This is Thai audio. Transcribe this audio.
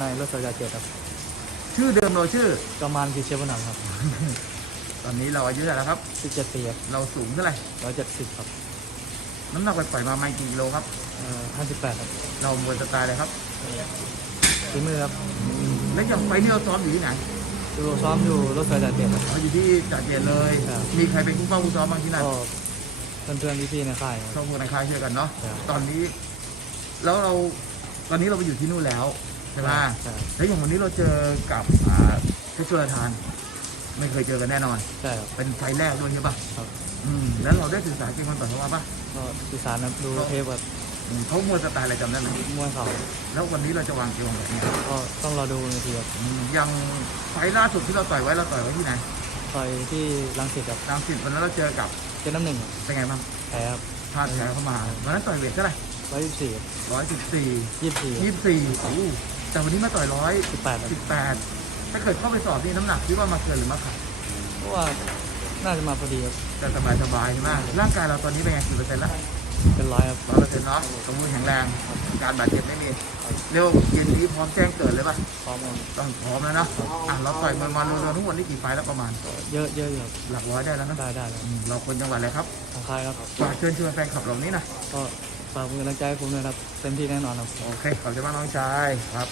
ในรถสยาเจ็ดครับ ชื่อเดิมเราชื่อ ประมาณกี่เชฟหนังครับตอนนี้เราอายุเท่าไหร่แล้วครับ สิบเจ็ดปีครับเราสูงเท่าไหร่ ร้อยเจ็ดสิบครับน้ำหนักไปปล่อยๆมาไม่กี่กิโลครับเอ่อห้าสิบแปดครับเรามวยสไตล์อะไรครับ ฝีมือครับแล้วอย่างไฟล์นี่เราซ้อมอยู่ที่ไหนดูซ้อมอยู่รถสยาเจ็ดครับ เราอยู่ที่จ่าเจนเลย ครับ มีใครเป็นผู้เฝ้าผู้ซ้อมบ้างที่นั่นก็เพื่อนๆพี่ๆในค่ายคช่รัอบงคนในค่ายช่วยกันเนาะ ครับ ตอนนี้ แล้วเรา ตอนนี้เราไปอยู่ที่นู่นแล้วใช่ไหมใช่ แล้วอย่างวันนี้เราเจอกับอ่าเพชรจุลธาน ไม่เคยเจอกันแน่นอน ใช่ครับ เป็นไฟล์แรกด้วยใช่ปะครับ อืมแล้วเราได้ศึกษาเกมมันต่อยเขามาปะก็สื่อสารนะดูเทปแบบอืมเขามวยสไตล์อะไรจำได้ไหมมวยเข่าแล้ววันนี้เราจะวางเกมแบบนี้ก็ต้องรอดูในทีครับอืมอย่างไฟล์ล่าสุดที่เราต่อยไว้เราต่อยไว้ที่ไหนต่อยที่ลังสิตครับทางสิบวันนั้นเราเจอกับเป็นน้ำหนึ่งครับเป็นไงบ้างแพ้ครับพลาดแพ้เข้ามาวันนั้นต่อยเวทเท่าไหร่ ร้อยยี่สิบสี่ร้อยสิบสี่ยี่สิบสี่ยี่สิบสี่โอ้โหแต่วันนี้มาต่อยร้อยสิบแปดครับสิบแปดถ้าเกิดเข้าไปสอบนี่น้ำหนักคิดว่ามาเกินหรือมาขาดเพราะว่าน่าจะมาพอดีครับแต่สบายสบายๆใช่ไหมร่างกายเราตอนนี้เป็นไงกี่เปอร์เซ็นต์ละเป็นร้อยครับร้อยเปอร์เซ็นต์เนาะสมบูรณ์แข็งแรงการบาดเจ็บไม่มีเร็วเย็นนี้พร้อมแจ้งเกิดเลยป่ะพร้อมครับต้องพร้อมแล้วเนาะอะเราต่อยมวยมารวมๆทั้งหมดนี่กี่ไฟล์แล้วประมาณ เยอะเยอะอยู่ครับหลักร้อยได้แล้วนะได้ได้แล้วอืมเราคนจังหวัดอะไรครับทางค่ายครับฝากเชิญชวนแฟนคลับเหล่านี้หนะก็ ฝากเป็นกำลังใจให้ผมด้วยครับเต็มที่แน่นอนครับ โอเคขอบคุณมากน้องชายครับ